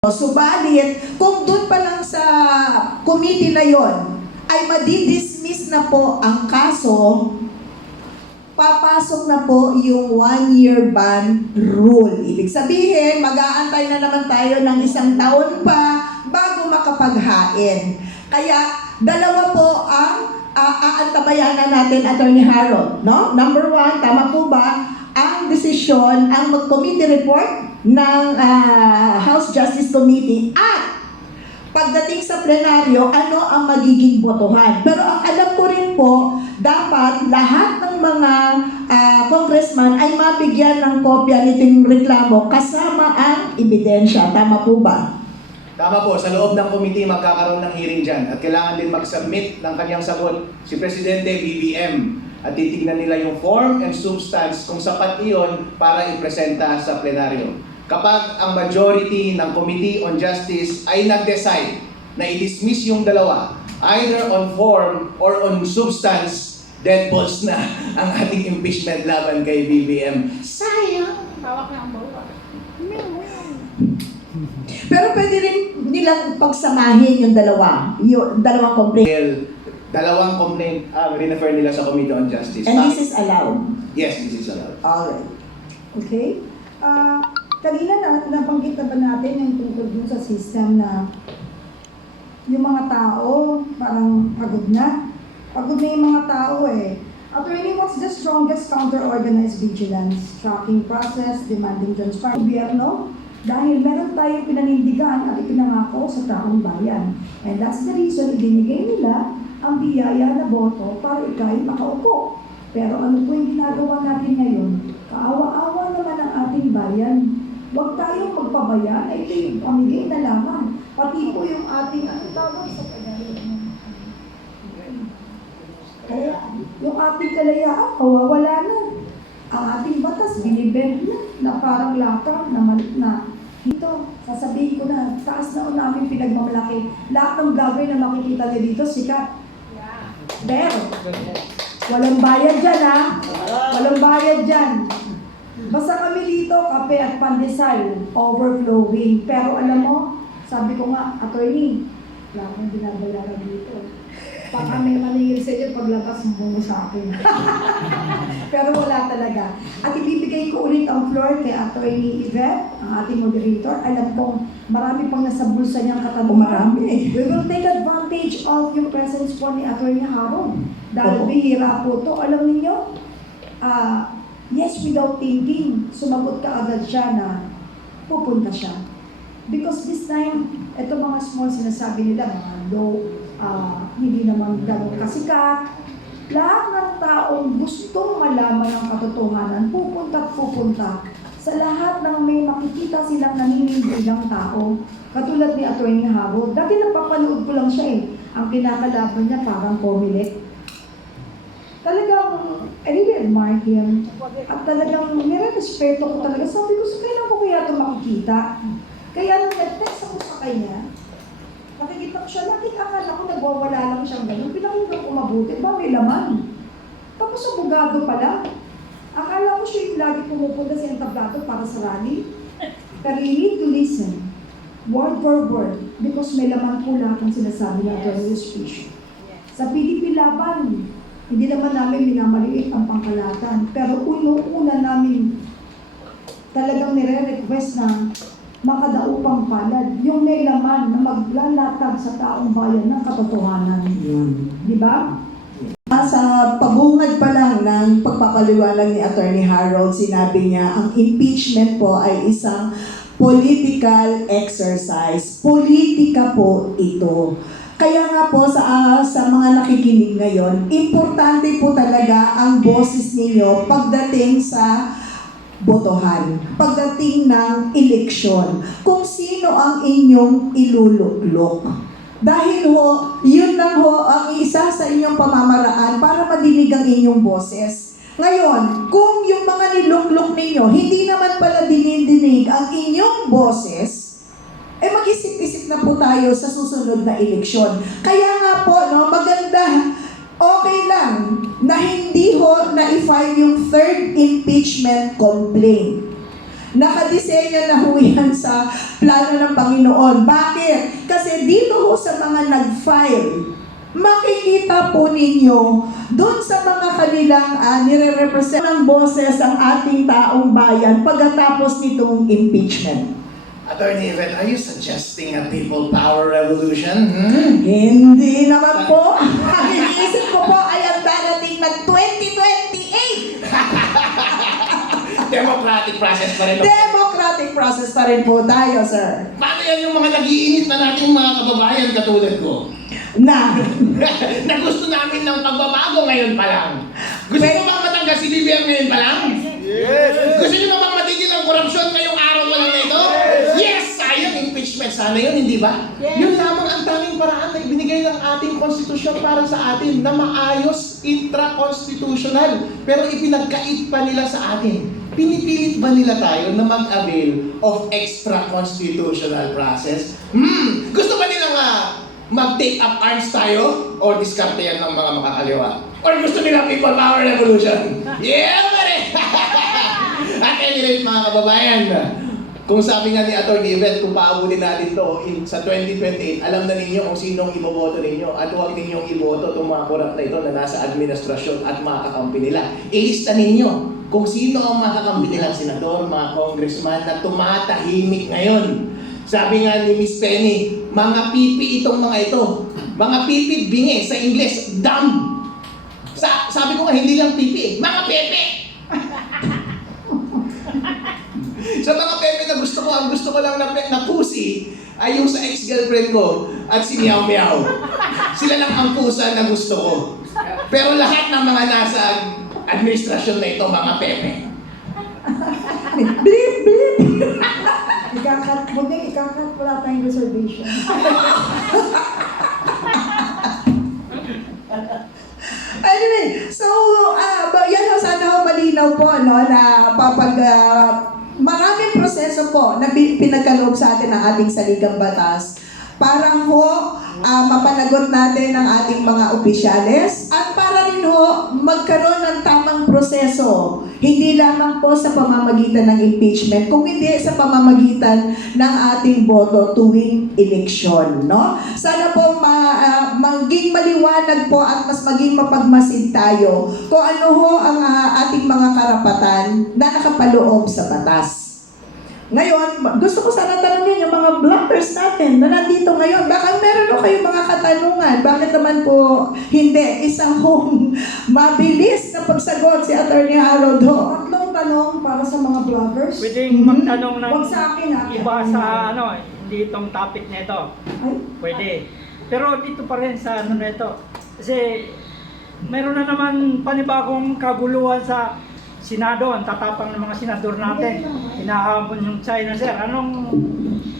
Subalit, kung doon pa lang sa committee na yon ay madidismiss na po ang kaso, papasok na po yung 1-year ban rule. Ibig sabihin, mag-aantay na naman tayo ng 1 taon pa bago makapaghain. Kaya, dalawa po ang aantabayan na natin, Attorney Harold. No? Number 1, tama po ba ang desisyon, ang committee report ng House Justice Committee at pagdating sa plenaryo, ano ang magiging botohan. Pero ang alam ko rin po, dapat lahat ng mga congressman ay mabigyan ng kopya nitong reklamo kasama ang ebidensya. Tama po ba? Tama po, sa loob ng committee magkakaroon ng hearing dyan at kailangan din mag-submit ng kanyang sagot si Presidente BBM at titignan nila yung form and substance kung sapat iyon para ipresenta sa plenaryo. Kapag ang majority ng Committee on Justice ay nag-decide na i-dismiss yung dalawa, either on form or on substance, dead balls na ang ating impeachment laban kay BBM. Sayang! Hawak na ang bawa. Pero pwede rin nilang pagsamahin yung dalawang complaint. Dalawang complaint refer nila sa Committee on Justice. And this is allowed? Yes, this is allowed. Alright. Okay. Kanina nabanggit na ba natin yung tungkol dun sa system na yung mga tao parang pagod na. Pagod na yung mga tao eh. Attorney, what's the strongest counter-organized vigilance? Tracking process, demanding transparency. Gobyerno, dahil meron tayong pinanindigan at ipinangako sa taong bayan. And that's the reason ibinigay nila ang biyaya na boto para ikay makaupo. Pero ano po yung ginagawa natin ngayon? Kaawa-awa naman ang ating bayan. Huwag tayong magpabaya, ito yung pamigay na lamang. Pati po yung ating, ano tawag sa kaya, yung ating kalayaan, mawawala na. Ang ating batas, binibend na parang lakang na malit na. Dito, sasabihin ko na, taas na namin pinagmamalaki. Lahat ng gagawin na makikita niyo dito, sikat. Pero, walang bayad dyan ha. Walang bayad dyan. Basta kami dito, kape at pandesal, overflowing. Pero alam mo, sabi ko nga, attorney, wala akong binabayaran dito. Baka may maningil sa inyo, paglabas mo sa akin. Pero wala talaga. At ibibigay ko ulit ang floor kay Attorney Yvette, ang ating moderator. Alam kong marami pang nasa bulsa niyang katanungan. Marami. We will take advantage of yung presence po ni Attorney Harold. Dahil bihira po to. Alam niyo, yes, without thinking, sumagot ka agad siya na pupunta siya. Because this time, ito mga small sinasabi nila, mga low, hindi naman ganun kasikat. Lahat ng taong gustong malaman ang katotohanan, pupunta at pupunta sa lahat ng may makikita silang naninindigang tao. Katulad ni Attorney Harold. Dati napapanood ko lang siya eh. Ang kinakalaban niya parang Comelec. Talagang, I really admire him. At talagang, nire-respeto ko talaga. Sabi ko, kailan ko kaya ito makikita? Kaya nung nag-text ako sa kanya, nakikita ko siya, akala ko nagwawala lang siyang gano'n. Pinakinggan ko mabuti, ba may laman? Tapos abogado pala. Akala ko siya yung lagi pumupunta sa entablado para sa rally. Pero you need to listen, word for word, because may laman po lahat ang sinasabi ng attorney speech. Sa PDP laban, hindi naman namin minamaliit ang pangkalatan. Pero una namin talagang nire-request na makadaupang palad, yung may laman na maglalatag sa taong bayan ng katotohanan. Di ba? Sa pabungad pa lang ng pagpapaliwanag ni Attorney Harold, sinabi niya, ang impeachment po ay isang political exercise. Politika po ito. Kaya nga po sa mga nakikinig ngayon, importante po talaga ang boses ninyo pagdating sa botohan, pagdating ng eleksyon, kung sino ang inyong iluluklok. Dahil yun lang ang isa sa inyong pamamaraan para madinig ang inyong boses. Ngayon, kung yung mga niluklok ninyo, hindi naman pala dinidinig ang inyong boses, mag-isip-isip na po tayo sa susunod na eleksyon. Kaya nga po, maganda, okay lang na hindi na i-file yung third impeachment complaint. Nakadisenyo na ho yan sa plano ng Panginoon. Bakit? Kasi dito ho sa mga nag-file, makikita po ninyo doon sa mga kanilang nire-represent ng boses ang ating taong bayan pagkatapos nitong impeachment. Attorney Yvette, are you suggesting a people power revolution? Hmm? Hindi naman po. Ang iniisip ko po ay ang darating na 2028. Democratic process pa rin. Democratic process pa rin po tayo, sir. Paano yan yung mga nag-iinit na nating mga kababayan katulad ko? Na, Na gusto namin ng pagbabago ngayon pa lang. Gusto nyo bang matanggal si BBM ngayon pa lang? Yes! Gusto nyo bang matigil ang korupsyon ngayong araw pa lang na ito? Yes! Sayang impeachment. Sana yun, hindi ba? Yun lamang ang tanging paraan na ibinigay ng ating konstitusyon para sa atin na maayos, intra-constitutional. Pero ipinagkait pa nila sa atin. Pinipilit ba nila tayo na mag-avail of extra-constitutional process? Gusto ba nilang mag-take up arms tayo? O diskarte yan ng mga makakaliwa? Or gusto nila people power revolution? Yeah, pare! At any rate, mga kababayan, kung sabi nga ni Atty. Yvette, kung paabutin natin to sa 2028, alam na ninyo kung sinong iboboto ninyo at huwag ninyong iboto itong mga korap na ito na nasa administrasyon at mga kakampi nila. Ilista ninyo kung sino ang mga kakampi nilang senador, mga congressman na tumatahimik ngayon. Sabi nga ni Miss Penny, mga pipi itong mga ito. Mga pipi, bingi, sa Ingles, dumb. Sabi ko nga, hindi lang pipi, mga pepe. Sa mga pepe na gusto ko, ang gusto ko lang na pusi ay yung sa ex-girlfriend ko at si Meow Meow. Sila lang ang pusa na gusto ko. Pero lahat ng mga nasa administrasyon na ito, mga pepe. blip, blip. Ikakat, wala tayong reservation. Anyway, so, yan ho, sana ho malinaw po, no, na maraming proseso po na pinagkaloob sa atin ng ating saligang batas para ho mapanagot natin ang ating mga opisyales at para rin ho magkaroon ng tamang proseso. Hindi lamang po sa pamamagitan ng impeachment, kung hindi sa pamamagitan ng ating boto tuwing eleksyon, no? Sana po maging maliwanag po at mas maging mapagmasid tayo kung ano ho ang ating mga karapatan na nakapaloob sa batas. Ngayon, gusto ko sana tanongin yung mga bloggers natin na nandito ngayon. Baka meron o kayong mga katanungan. Bakit naman po hindi isang mabilis na pagsagot si Atty. Harold ho? Tatlong tanong para sa mga vloggers. Pwedeng magtanong ng Huwag sa akin, iba sa hindi itong topic na ito. Ay, Pwede. Pero dito pa rin sa na ito. Kasi meron na naman panibagong kaguluhan sa Senado, ang tatapang ng mga senador natin. Hinahabol yung China, sir. Anong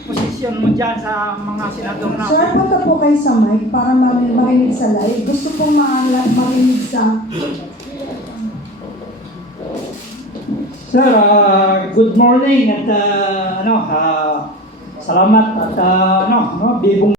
posisyon mo dyan sa mga senador natin? sir, punta po kayo sa mic para marinig sa live. Gusto pong marinig sa... Sir, good morning at salamat at bibong